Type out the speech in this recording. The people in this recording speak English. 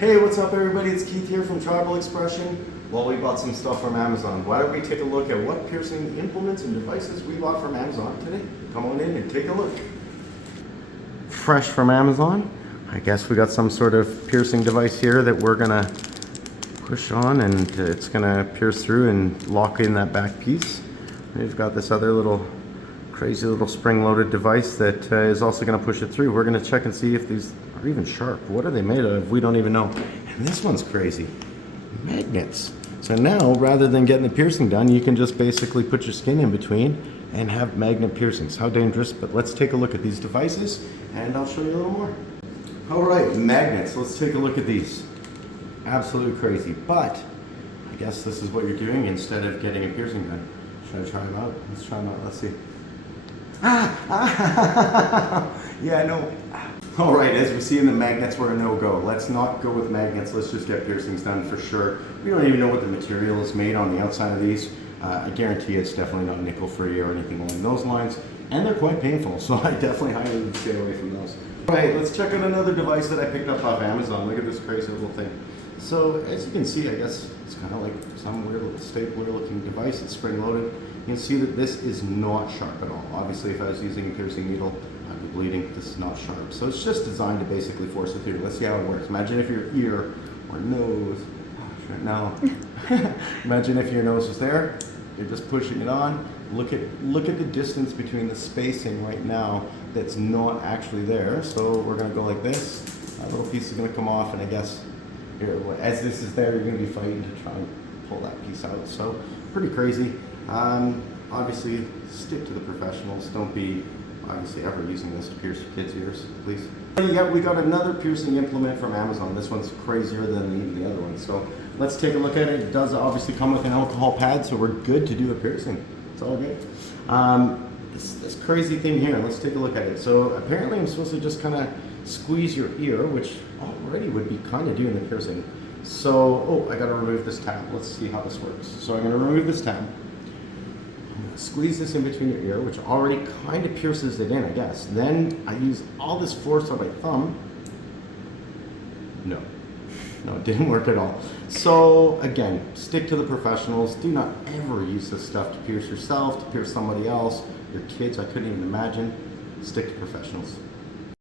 Hey, what's up everybody? It's Keith here from tribalexpression. Well, we bought some stuff from Amazon. Why don't we take a look at what piercing implements and devices we bought from Amazon today? Come on in and take a look. Fresh from Amazon. I guess we got some sort of piercing device here that we're gonna push on and it's gonna pierce through and lock in that back piece. We've got this other little crazy little spring-loaded device that is also gonna push it through. We're gonna check and see if these are even sharp. What are they made of? We don't even know. And this one's crazy. Magnets. So now, rather than getting the piercing done, you can just basically put your skin in between and have magnet piercings. How dangerous, but let's take a look at these devices and I'll show you a little more. All right, magnets. Let's take a look at these. Absolutely crazy, but I guess this is what you're doing instead of getting a piercing done. Should I try them out? Let's try them out. Let's see. Yeah, no. All right, as we see in the magnets, we're a no-go. Let's not go with magnets. Let's just get piercings done for sure. We don't even know what the material is made on the outside of these. I guarantee it's definitely not nickel-free or anything along those lines. And they're quite painful, so I definitely highly would stay away from those. All right, let's check out another device that I picked up off Amazon. Look at this crazy little thing. So as you can see, I guess it's kind of like some weird little stapler-looking device. It's spring-loaded. You can see that this is not sharp at all. Obviously, if I was using a piercing needle, I'd be bleeding. This is not sharp. So it's just designed to basically force it through. Let's see how it works. Imagine if your ear or nose, no. Imagine if your nose was there. You're just pushing it on. Look at the distance between the spacing right now that's not actually there. So we're gonna go like this. That little piece is gonna come off, and I guess here, as this is there, you're gonna be fighting to try and pull that piece out. So pretty crazy. Obviously, stick to the professionals. Don't be obviously ever using this to pierce your kids' ears, please. Yeah, we got another piercing implement from Amazon. This one's crazier than the other one. So let's take a look at it. It does obviously come with an alcohol pad, so we're good to do a piercing. It's all good. This crazy thing here, let's take a look at it. So apparently I'm supposed to just kind of squeeze your ear, which already would be kind of doing the piercing. So, oh, I gotta remove this tab. Let's see how this works. So I'm gonna remove this tab. I'm gonna squeeze this in between your ear, which already kind of pierces it in, I guess. Then I use all this force on my thumb. No, it didn't work at all. So again, stick to the professionals. Do not ever use this stuff to pierce yourself, to pierce somebody else, your kids. I couldn't even imagine. Stick to professionals.